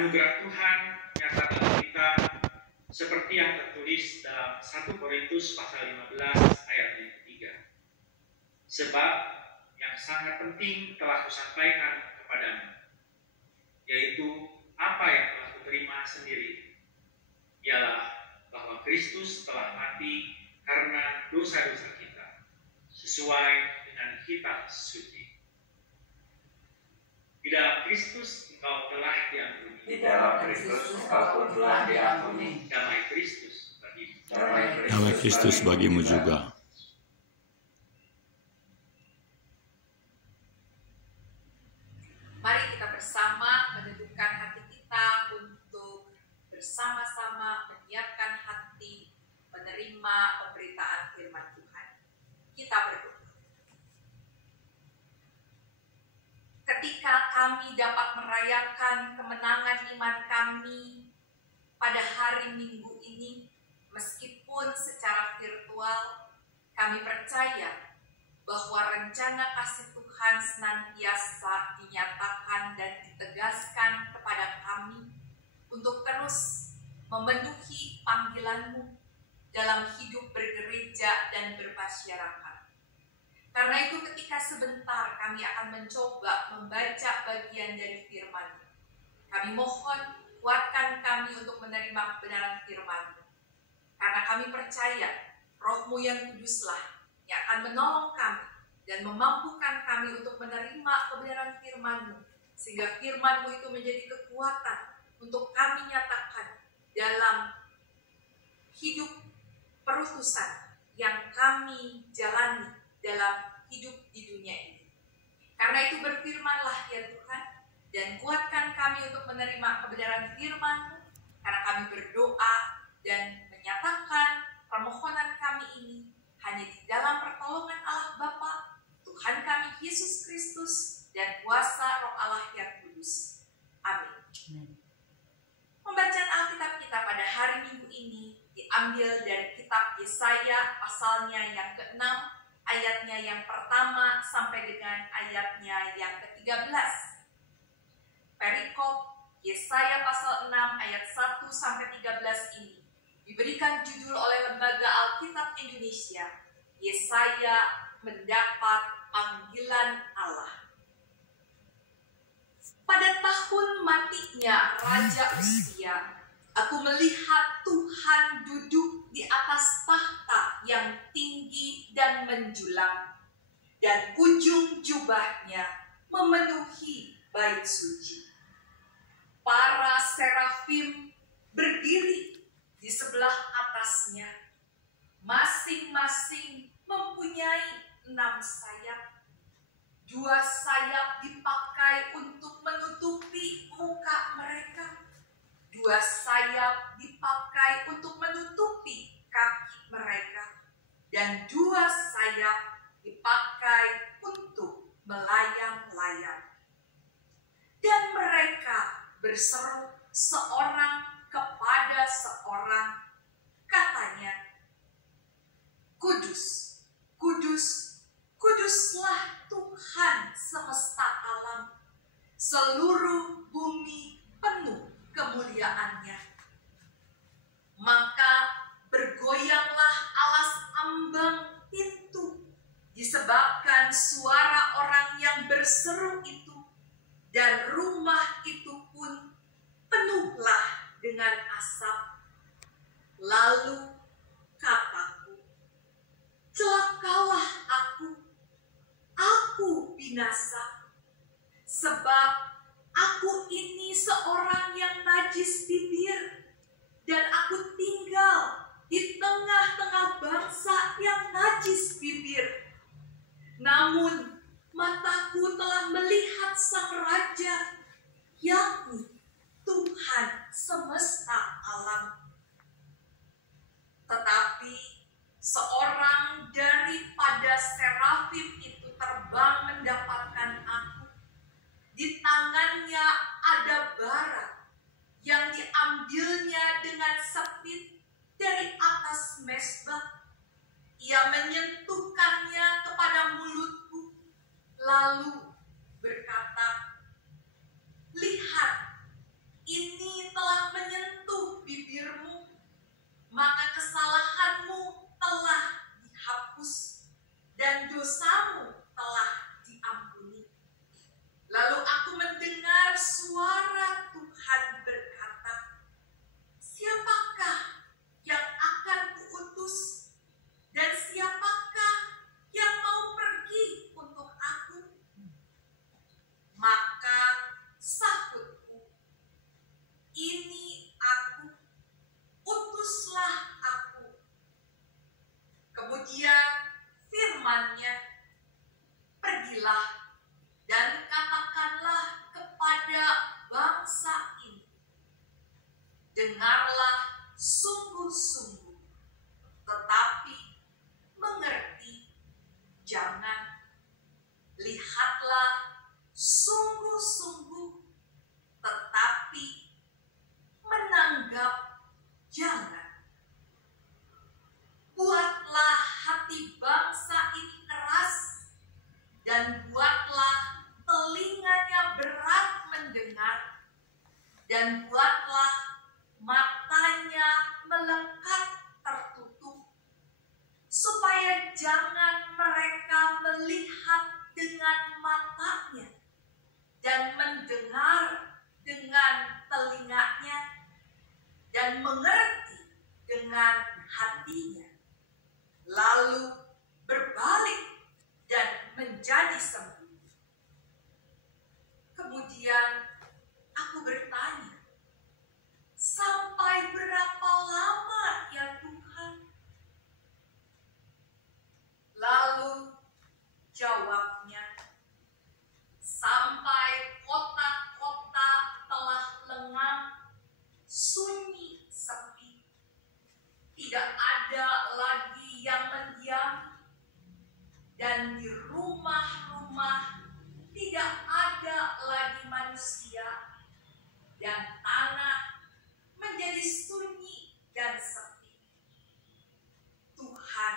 Anugerah Tuhan nyata dalam kita seperti yang tertulis dalam 1 Korintus pasal 15 ayat yang ketiga. Sebab yang sangat penting telah kusampaikan kepadamu, yaitu apa yang telah kuterima sendiri, ialah bahwa Kristus telah mati karena dosa-dosa kita, sesuai dengan kitab suci. Di dalam Kristus engkau telah diampuni. Di dalam Kristus engkau telah diampuni. Damai Kristus bagimu. Damai Kristus bagimu juga. Mari kita bersama menundukkan hati kita untuk bersama-sama menyiapkan hati menerima pemberitaan firman Tuhan. Kita berdoa. Ketika kami dapat merayakan kemenangan iman kami pada hari Minggu ini, meskipun secara virtual, kami percaya bahwa rencana kasih Tuhan senantiasa dinyatakan dan ditegaskan kepada kami untuk terus memenuhi panggilan-Mu dalam hidup bergereja dan bermasyarakat. Karena itu ketika sebentar kami akan mencoba membaca bagian dari firman-Mu, kami mohon kuatkan kami untuk menerima kebenaran firman-Mu. Karena kami percaya Roh-Mu yang kuduslah yang akan menolong kami dan memampukan kami untuk menerima kebenaran firman-Mu, sehingga firman-Mu itu menjadi kekuatan untuk kami nyatakan dalam hidup perutusan yang kami jalani dalam hidup di dunia ini. Karena itu berfirmanlah ya Tuhan, dan kuatkan kami untuk menerima kebenaran firman-Mu, karena kami berdoa dan menyatakan permohonan kami ini hanya di dalam pertolongan Allah Bapa, Tuhan kami Yesus Kristus, dan kuasa Roh Allah yang kudus. Amin. Pembacaan Alkitab kita pada hari Minggu ini diambil dari kitab Yesaya pasalnya yang ke-6, ayatnya yang pertama sampai dengan ayatnya yang ke-13. Perikop Yesaya pasal 6 ayat 1 sampai 13 ini diberikan judul oleh Lembaga Alkitab Indonesia, Yesaya mendapat panggilan Allah. Pada tahun matinya Raja Uzia, aku melihat Tuhan duduk di atas tahta yang tinggi dan menjulang, dan ujung jubahnya memenuhi bait suci. Para serafim berdiri di sebelah atasnya, masing-masing mempunyai 6 sayap. 2 sayap dipakai untuk menutupi muka mereka, 2 sayap dipakai untuk menutupi kaki mereka, dan 2 sayap dipakai untuk melayang-layang. Dan mereka berseru seorang kepada seorang, katanya, Kudus, kudus, kuduslah Tuhan semesta alam, seluruh bumi penuh kemuliaannya. Maka bergoyanglah alas ambang pintu disebabkan suara orang yang berseru itu, dan rumah itu pun penuhlah dengan asap. Lalu kataku, celakalah aku binasa, sebab aku ini seorang yang najis bibir, dan aku tinggal di tengah-tengah bangsa yang najis bibir. Namun mataku telah melihat Sang Raja, yakni Tuhan semesta alam. Tetapi seorang daripada serafim itu terbang mendapatkan aku. Di tangannya ada bara yang diambilnya dengan sepit dari atas mezbah. Ia menyentuhkannya kepada mulutku, lalu berkata, lihat, ini Pergilah dan katakanlah kepada bangsa ini, dengarlah sungguh-sungguh, tetapi mengerti jangan. Lihatlah sungguh-sungguh, tetapi menanggap jangan. Buatlah hati bangsa ini keras, dan buatlah telinganya berat mendengar, dan buatlah matanya melekat tertutup, supaya jangan mereka melihat dengan matanya dan mendengar dengan telinganya dan mengerti dengan hatinya, lalu berbalik dan menjadi sembuh. Kemudian aku bertanya, sampai berapa lama ya Tuhan? Lalu jawabnya, sampai kota-kota telah lengang, sunyi sepi, tidak ada lagi yang mendiami, dan di rumah-rumah tidak ada lagi manusia, dan tanah menjadi sunyi dan sepi. Tuhan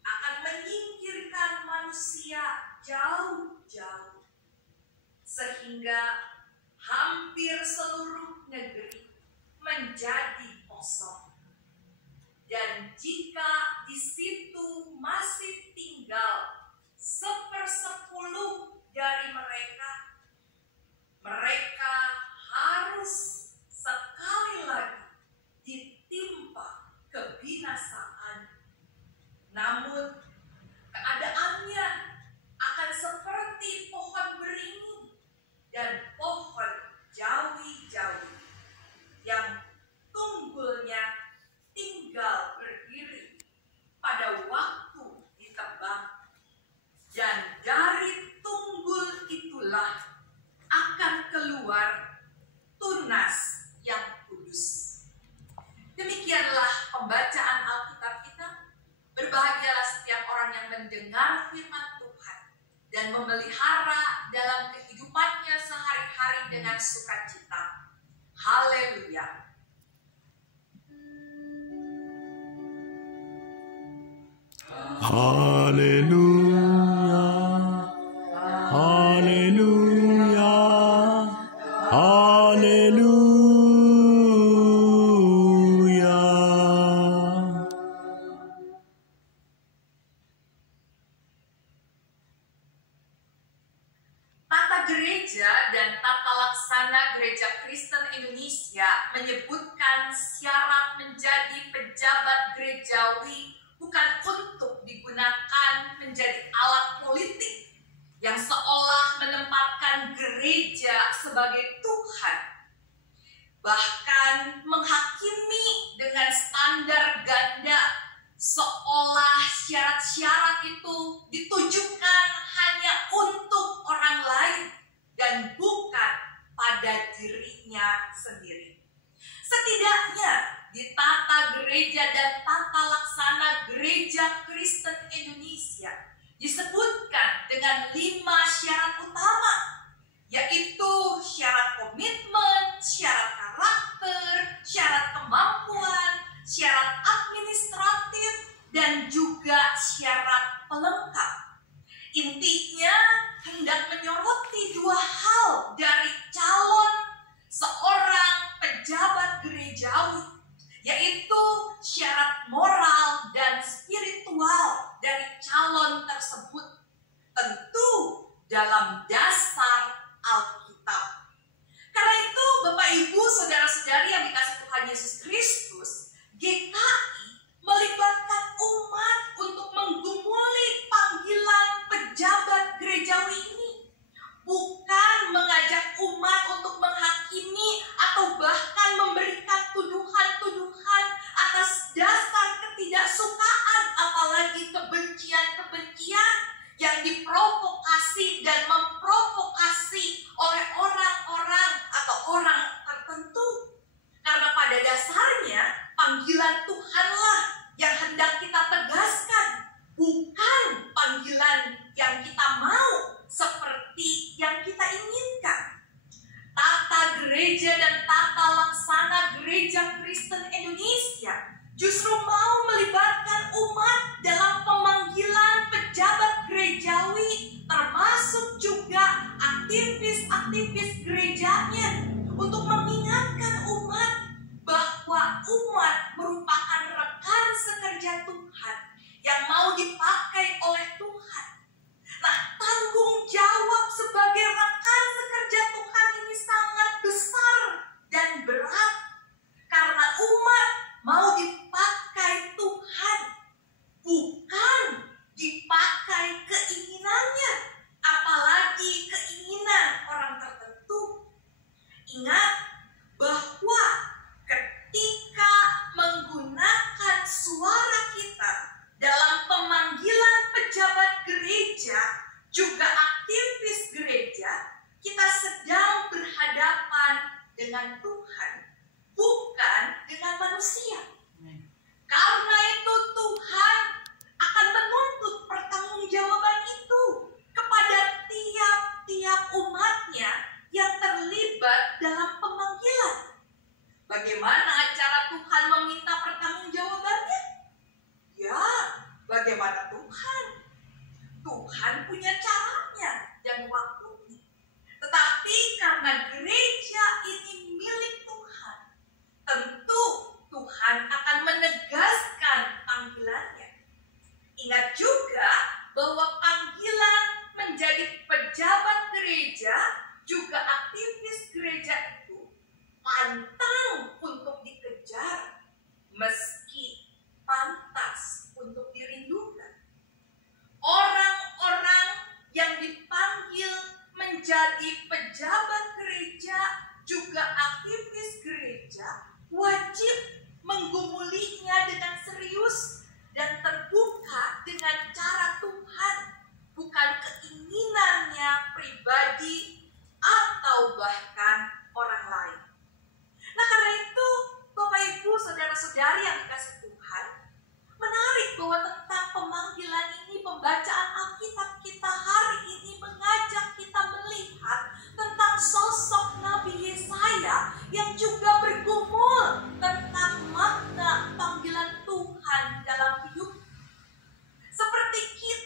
akan menyingkirkan manusia jauh-jauh, sehingga hampir seluruh negeri menjadi kosong. Dan jika di situ masih tinggal 1/10 dari mereka, mereka harus sekali lagi ditimpa kebinasaan. Namun keadaannya akan seperti pohon beringin dan pohon jawi-jawi yang tunggulnya tinggal berdiri pada waktu ditebang, dan dari tunggul itulah akan keluar tunas yang kudus. Demikianlah pembacaan Alkitab kita. Berbahagialah setiap orang yang mendengar firman Tuhan dan memelihara dalam kehidupannya sehari-hari dengan sukacita. Haleluya. Haleluya, haleluya, haleluya. Tata gereja dan tata laksana Gereja Kristen Indonesia menyebutkan syarat menjadi pejabat gerejawi bukan untuk digunakan menjadi alat politik yang seolah menempatkan gereja sebagai Tuhan, bahkan menghakimi dengan standar ganda, seolah syarat-syarat itu ditujukan hanya untuk orang lain dan bukan pada dirinya sendiri. Setidaknya di tata gereja dan tata laksana Gereja Kristen Indonesia disebutkan dengan 5 syarat utama, yaitu syarat komitmen, syarat karakter, syarat kemampuan, syarat administratif, dan juga syarat pelengkap. Intinya hendak menyoroti 2 hal dari calon seorang pejabat gerejawi, yaitu syarat moral dan spiritual dari calon tersebut, tentu dalam dasar Alkitab. Karena itu Bapak Ibu saudara-saudari yang dikasihi Tuhan Yesus Kristus, GKI melibatkan umat untuk menggumuli panggilan pejabat gerejawi ini, bukan mengajak umat untuk menghakimi atau bahkan memberikan tuduhan-tuduhan atas dasar ketidaksukaan, apalagi kebencian-kebencian yang diprovokasi menjadi pejabat gereja, juga aktivis gereja, wajib menggumulinya dengan serius dan terbuka dengan cara Tuhan, bukan keinginannya pribadi atau bahkan orang lain. Nah, karena itu Bapak Ibu, saudara-saudari yang dikasihi Tuhan, menarik bahwa tentang pemanggilan ini, pembacaan Alkitab kita hari ini mengajak kita melihat tentang sosok Nabi Yesaya yang juga bergumul tentang makna panggilan Tuhan dalam hidup. Seperti kita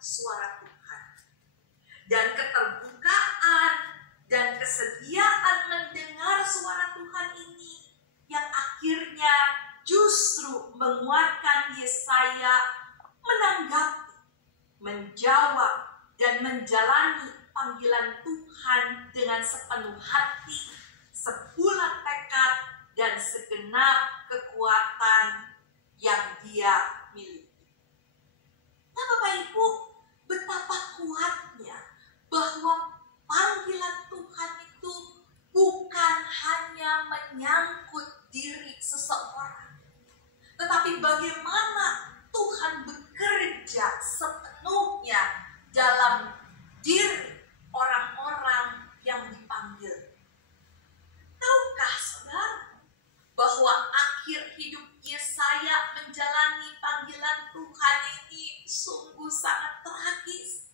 suara Tuhan. Dan keterbukaan dan kesediaan mendengar suara Tuhan ini yang akhirnya justru menguatkan Yesaya menanggapi, menjawab, dan menjalani panggilan Tuhan dengan sepenuh hati, sebulat tekad, dan segenap kekuatan yang dia miliki. Nah, Bapak Ibu, betapa kuatnya bahwa panggilan Tuhan itu bukan hanya menyangkut diri seseorang, tetapi bagaimana Tuhan bekerja sepenuhnya dalam diri orang-orang yang dipanggil. Tahukah saudara bahwa akhir hidup Yesaya menjalani panggilan Tuhan ini sungguh sangat tragis?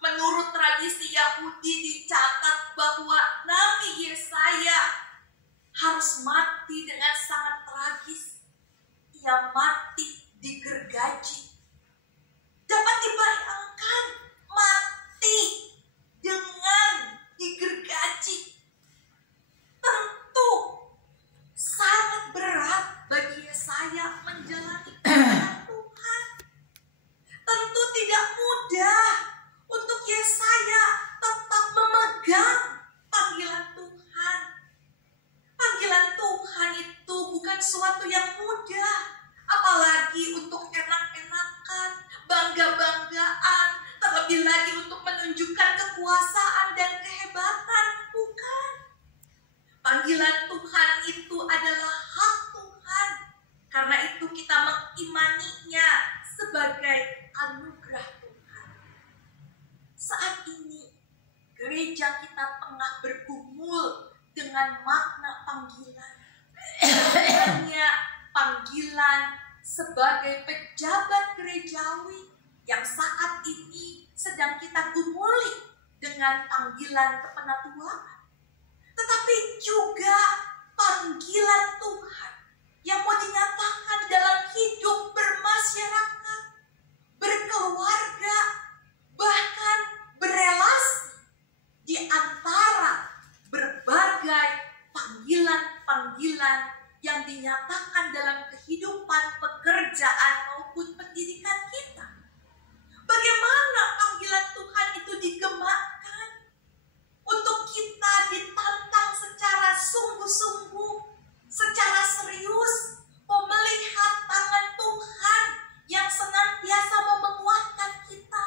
Menurut tradisi Yahudi dicatat bahwa Nabi Yesaya harus mati dengan sangat tragis. Ia mati digergaji. Dapat dibayangkan mati dengan digergaji. Tentu sangat berat bagi Yesaya menjalani panggilan Tuhan. Tentu tidak mudah untuk Yesaya tetap memegang panggilan Tuhan. Panggilan Tuhan itu bukan suatu yang mudah, apalagi untuk enak-enakan, bangga-banggaan, terlebih lagi untuk menunjukkan kekuasaan dan kehebatan. Bukan. Panggilan Tuhan itu adalah hak Tuhan. Karena itu kita mengimaninya sebagai anugerah Tuhan. Saat ini gereja kita tengah bergumul dengan makna panggilan. Hanya panggilan sebagai pejabat gerejawi yang saat ini sedang kita gumuli dengan panggilan kepenatuan. Tetapi juga panggilan Tuhan yang mau dinyatakan dalam hidup bermasyarakat, berkeluarga, bahkan berelasi di antara berbagai panggilan-panggilan yang dinyatakan dalam kehidupan pekerjaan maupun pendidikan kita. Bagaimana panggilan Tuhan itu digemakan untuk kita ditantang secara sungguh-sungguh, secara serius, mau melihat tangan Tuhan yang senantiasa mau menguatkan kita,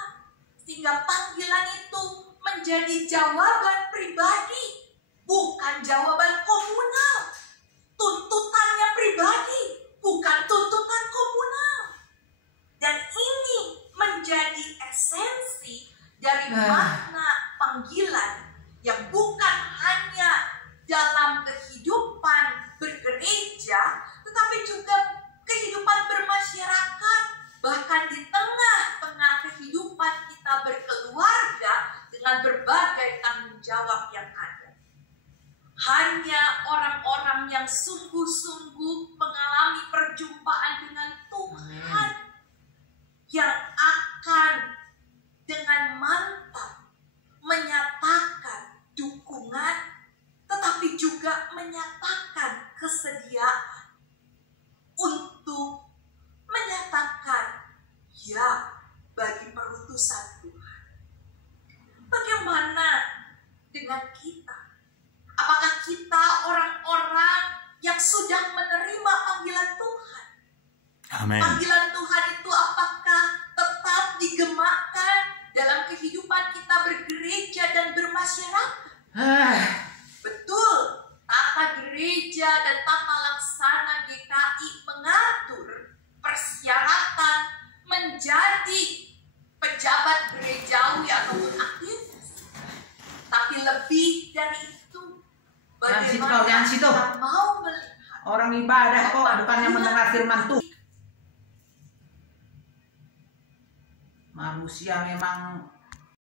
sehingga panggilan itu menjadi jawaban pribadi, bukan jawaban komunal. Tuntutannya pribadi, bukan tuntutan komunal. Dan ini menjadi esensi dari makna panggilan yang bukan hanya dalam kehidupan bergereja, tetapi juga kehidupan bermasyarakat, bahkan di tengah-tengah kehidupan kita berkeluarga dengan berbagai tanggung jawab yang ada. Hanya orang-orang yang sungguh-sungguh mengalami perjumpaan dengan Tuhan yang akan dengan mantap menyatakan dukungan, tetapi juga menyatakan kesediaan untuk menyatakan ya bagi perutusan Tuhan. Bagaimana dengan kita? Apakah kita orang-orang yang sudah menerima panggilan Tuhan? Amin. Panggilan Tuhan itu apakah tetap digemakan dalam kehidupan kita bergereja dan bermasyarakat? Betul, tata gereja dan tata laksana GKI mengatur persyaratan menjadi pejabat gerejawi ataupun aktivis. Tapi lebih dari itu, bagaimana kita mau melihat orang ibadah kok, bukannya mendengar firman Tuhan. Manusia memang